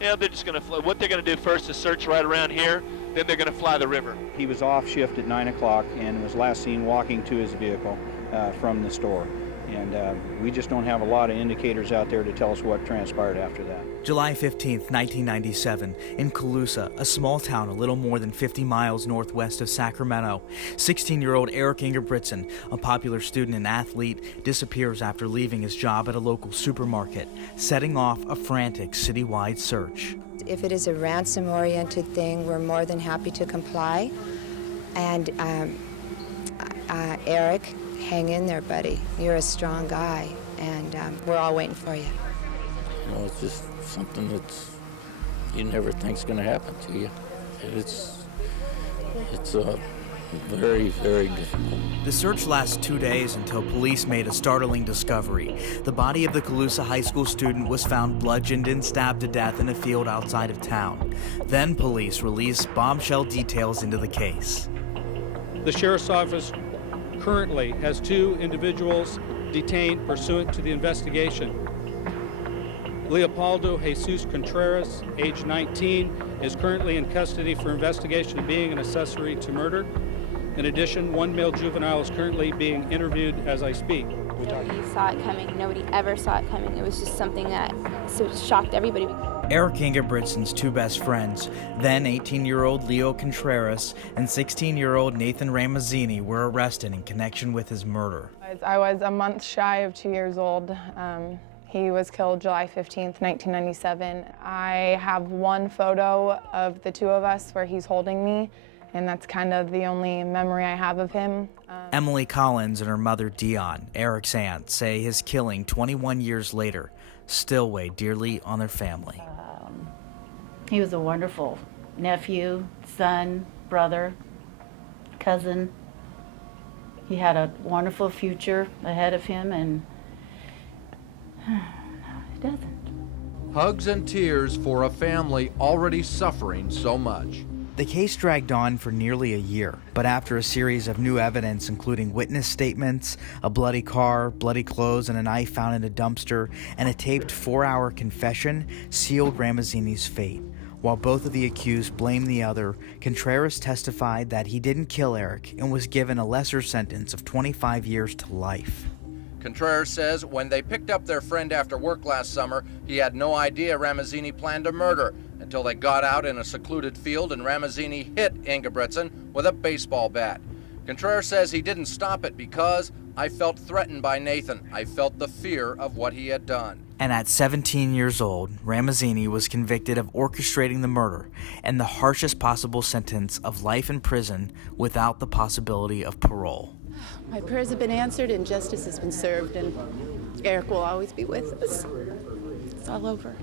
Yeah, they're just going to fly. What they're going to do first is search right around here, then they're going to fly the river. He was off shift at 9 o'clock and was last seen walking to his vehicle from the store. And we just don't have a lot of indicators out there to tell us what transpired after that. July 15th, 1997, in Colusa, a small town a little more than 50 miles northwest of Sacramento, 16-year-old Erik Ingebretesen, a popular student and athlete, disappears after leaving his job at a local supermarket, setting off a frantic citywide search. If it is a ransom-oriented thing, we're more than happy to comply. And Erik, hang in there, buddy. You're a strong guy, and we're all waiting for you. You know, it's just something that's you never think's going to happen to you. It's very, very difficult. The search lasts 2 days until police made a startling discovery. The body of the Colusa high school student was found bludgeoned and stabbed to death in a field outside of town. Then police released bombshell details into the case. The sheriff's office currently has 2 individuals detained pursuant to the investigation. Leopoldo Jesus Contreras, age 19, is currently in custody for investigation of being an accessory to murder. In addition, 1 male juvenile is currently being interviewed as I speak. Nobody saw it coming. Nobody ever saw it coming. It was just something that shocked everybody. Erik Ingebretsen's 2 best friends, then 18-year-old Leo Contreras and 16-year-old Nathan Ramazzini, were arrested in connection with his murder. I was a month shy of 2 years old. He was killed July 15th, 1997. I have one photo of the 2 of us where he's holding me, and that's kind of the only memory I have of him. Emily Collins and her mother Dion, Erik's aunt, say his killing 21 years later still weighed dearly on their family. He was a wonderful nephew, son, brother, cousin. He had a wonderful future ahead of him, and it doesn't. Hugs and tears for a family already suffering so much. The case dragged on for nearly a year, but after a series of new evidence, including witness statements, a bloody car, bloody clothes, and a knife found in a dumpster, and a taped 4-hour confession, sealed Ramazzini's fate. While both of the accused blamed the other, Contreras testified that he didn't kill Erik and was given a lesser sentence of 25 years to life. Contreras says when they picked up their friend after work last summer, he had no idea Ramazzini planned a murder until they got out in a secluded field and Ramazzini hit Ingebretsen with a baseball bat. Contreras says he didn't stop it because I felt threatened by Nathan. I felt the fear of what he had done. And at 17 years old, Ramazzini was convicted of orchestrating the murder and the harshest possible sentence of life in prison without the possibility of parole. My prayers have been answered and justice has been served, and Erik will always be with us. It's all over.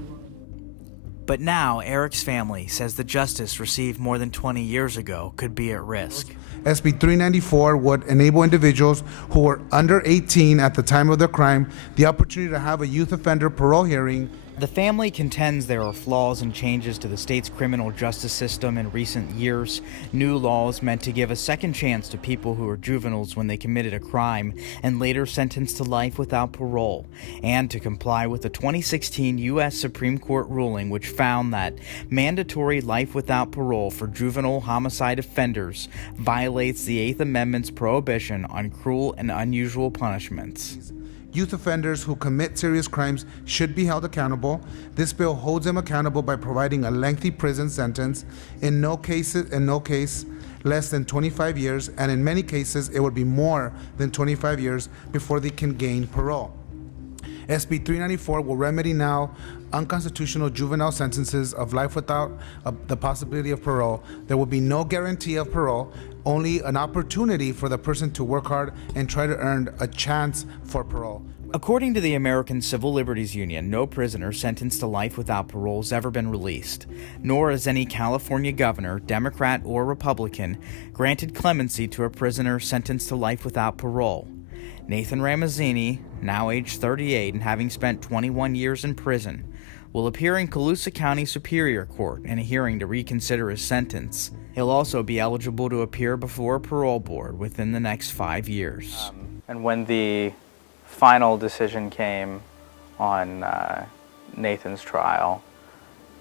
But now, Erik's family says the justice received more than 20 years ago could be at risk. SB 394 would enable individuals who were under 18 at the time of the crime the opportunity to have a youth offender parole hearing. The family contends there are flaws and changes to the state's criminal justice system in recent years. New laws meant to give a second chance to people who were juveniles when they committed a crime and later sentenced to life without parole, and to comply with the 2016 U.S. Supreme Court ruling which found that mandatory life without parole for juvenile homicide offenders violates the Eighth Amendment's prohibition on cruel and unusual punishments. Youth offenders who commit serious crimes should be held accountable. This bill holds them accountable by providing a lengthy prison sentence, in no case less than 25 years, and in many cases it would be more than 25 years before they can gain parole. SB 394 will remedy now unconstitutional juvenile sentences of life without the possibility of parole. There will be no guarantee of parole, only an opportunity for the person to work hard and try to earn a chance for parole. According to the American Civil Liberties Union, no prisoner sentenced to life without parole has ever been released, nor has any California governor, Democrat or Republican, granted clemency to a prisoner sentenced to life without parole. Nathan Ramazzini, now age 38 and having spent 21 years in prison, will appear in Colusa County Superior Court in a hearing to reconsider his sentence. He'll also be eligible to appear before a parole board within the next 5 years. And when the final decision came on Nathan's trial,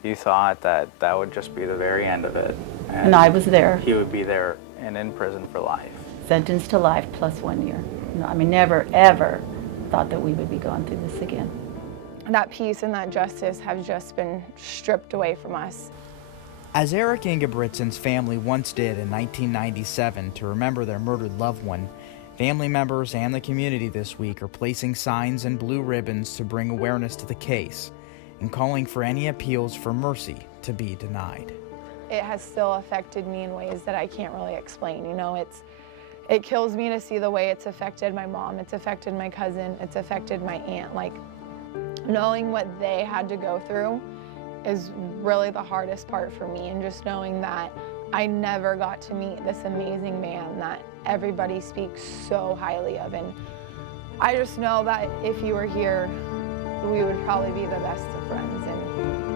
You thought that that would just be the very end of it. And I was there. He would be there and in prison for life. Sentenced to life plus 1 year. No, I mean, never, ever thought that we would be going through this again. That peace and that justice have just been stripped away from us. As Erik Ingebretsen's family once did in 1997 to remember their murdered loved one, family members and the community this week are placing signs and blue ribbons to bring awareness to the case and calling for any appeals for mercy to be denied. It has still affected me in ways that I can't really explain. You know, it kills me to see the way it's affected my mom, it's affected my cousin, it's affected my aunt. Like, knowing what they had to go through is really the hardest part for me, and just knowing that I never got to meet this amazing man that everybody speaks so highly of. And I just know that if you were here, we would probably be the best of friends. And